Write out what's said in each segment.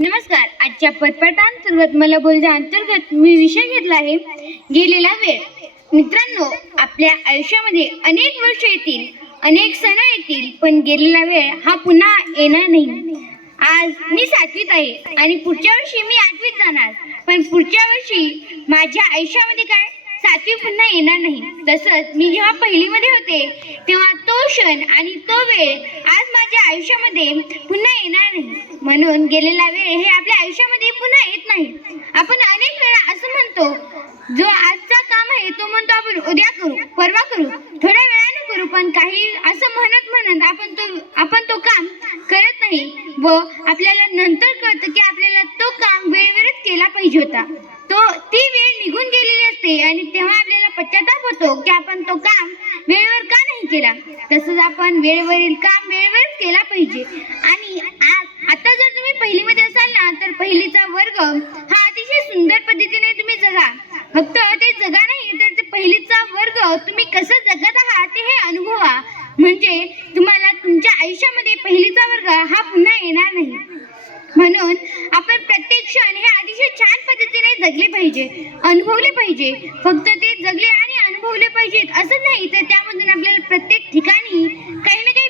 नमस्कार. आजच्या पटपटांतर्गत मला बोलच्या अंतर्गत मी विषय घेतला आहे गेलेला वेळ. मित्रांनो आपल्या आयुष्यामध्ये अनेक वर्ष येतील अनेक सण येतील पण गेलेला वेळ हा पुन्हा येणार नाही. आज मी सातवीत आहे आणि पुढच्या वर्षी मी आठवीत जाणार. पण पुढच्या वर्षी माझ्या आयुष्यामध्ये काय? सातवी पुन्हा येणार नाही. तसंच मी जेव्हा पहिलीमध्ये होते तेव्हा तो क्षण आणि तो वेळ आज माझ्या आयुष्यामध्ये पुन्हा येणार नाही. म्हणून गेलेला वेळ हे आपल्या आयुष्यामध्ये पुन्हा येत नाही. आपण अनेक वेळा असं म्हणतो जो आजचा काम आहे तो म्हणतो आपण उद्या करू परवा करू थोड्या वेळाने करू पण काही असं म्हणत म्हणत आपण तो आपण तो काम करत नाही व आपल्याला नंतर कळतं की आपल्याला तो काम वेळेवरच केला पाहिजे होता. तो ती वेळ निघून गेलेली असते आणि तेव्हा आपल्याला पश्चाताप होतो की आपण तो काम वेळेवर का नाही केला. तसंच आपण वेळेवरील काम वेळेवरच केला पाहिजे. आणि आता जर तुम्ही पहिलीमध्ये असाल ना तर पहिलीचा वर्ग हा अतिशय सुंदर पद्धतीने तुम्ही जगा. फक्त ते जगा नाही तर ते पहिलीचा वर्ग तुम्ही कसं जगत आहात ते हे अनुभवा. म्हणजे तुम्हाला तुमच्या आयुष्यामध्ये पहिलीचा वर्ग हा पुन्हा येणार नाही. म्हणून आपण प्रत्येक क्षण हे अतिशय छान पद्धतीने जगले पाहिजे अनुभवले पाहिजे. फक्त ते जगले आणि अनुभवले पाहिजेत असं नाही तर त्यामधून आपल्याला प्रत्येक ठिकाणी काही ना काही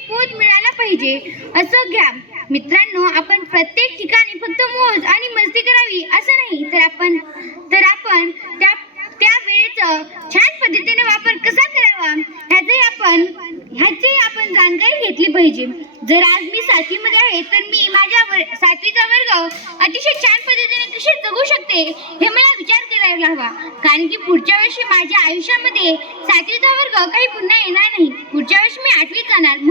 पाहिजे. असं घ्या. मित्रांनो आपण प्रत्येक ठिकाणी फक्त मोज आणि मस्ती करावी असं नाही. तर आपण तर आपण त्या त्या वेळेचं छान पद्धतीने वापर कसा करावा ह्याचंही आपण ह्याची आपण जाणकारी घेतली पाहिजे. जर आज मी सातवीमध्ये आहे तर मी माझ्या वर- सातवीचा वर्ग अतिशय छान पद्धतीने कसे जगू शकते हे मला विचार करायला हवा. कारण की पुढच्या वर्षी माझ्या आयुष्यामध्ये सातवीचा वर्ग काही पुन्हा येणार नाही. पुढच्या वर्षी मी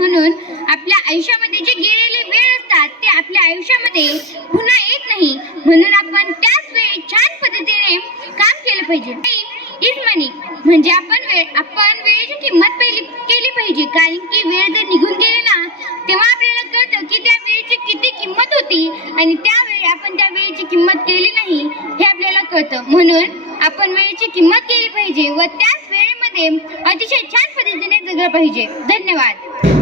म्हणून आपल्या आयुष्यामध्ये जे गेलेले वेळ असतात ते आपल्या आयुष्यामध्ये पुन्हा येत नाही. म्हणून आपण त्याच वेळी छान पद्धतीने काम केलं पाहिजे. इज मनी म्हणजे आपण वेळ आपण वेळेची किंमत पहिली केली पाहिजे. कारण की वेळ जर निघून गेली ना तेव्हा आपल्याला कळतं की त्या वेळेची किती किंमत होती आणि त्यावेळी आपण त्या वेळेची किंमत केली नाही हे आपल्याला कळतं. म्हणून आपण वेळेची किंमत केली पाहिजे व त्याच वेळेमध्ये अतिशय छान पद्धतीने जगलं पाहिजे. धन्यवाद.